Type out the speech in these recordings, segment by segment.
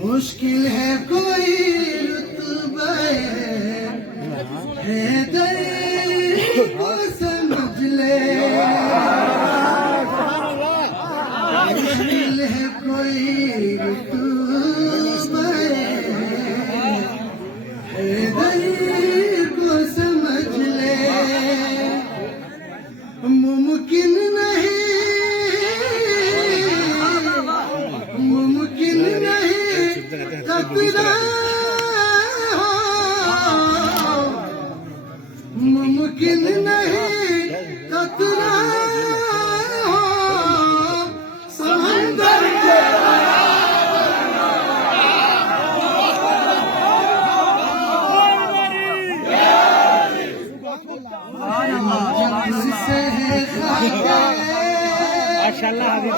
मुश्किल है कोई रुतबा है दर्द को समझ ले मुश्किल है कोई रुतबा है दर्द को समझ ले मुमकिन नहीं मुमकिन नहीं कतरा मुमकिन नहीं कतरा समंदर माशाल्लाह अभी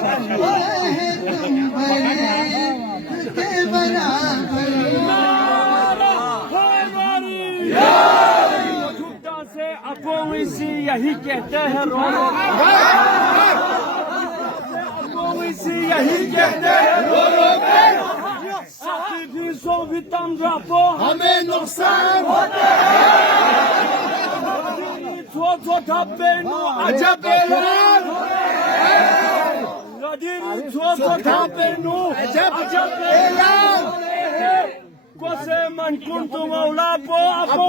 मौजूदा से अपोइसी यही कहते हैं रो रो अपोइसी यही कहते हैं रो रो साकिफिसों वितम रापो हमें नुकसान होते हैं छोटा बेनो अजब एलान छोटा बेनो अजब एलान कोसे मन कुंतु मौला पो अपो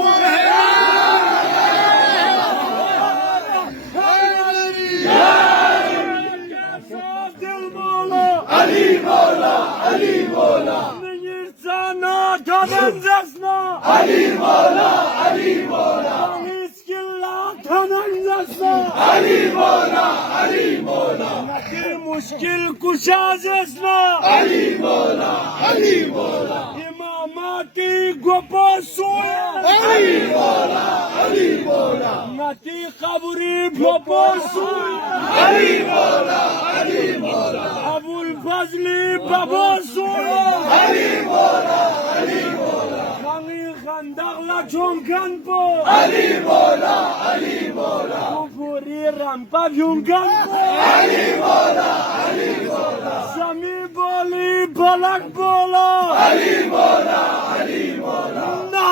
दिल मौला अली मौला अली मौला निर्जाना गदन जसना अली मौला अली मौला अली मौला अली मौला मुश्किल कुशाजना अली मौला अली मौला इमामा की गोपो सोया अली मौला अली मौला नती कबरी गोपो सोया अली मौला अली मौला अबुल फजली बाबो सोया अली मौला अली मौला खंडगला चुमकन पो अली मौला अली मौला कुफुरी रंपा चुमकन पो अली मौला समी बोली बलक बोला अली मौला ना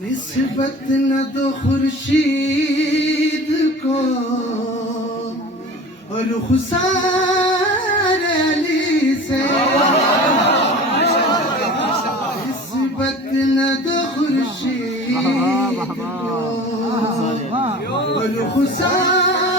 निस्बत न दो खुर्शीद को और खुसार अली से निस्बत न दो खुर्शीद को और खुसार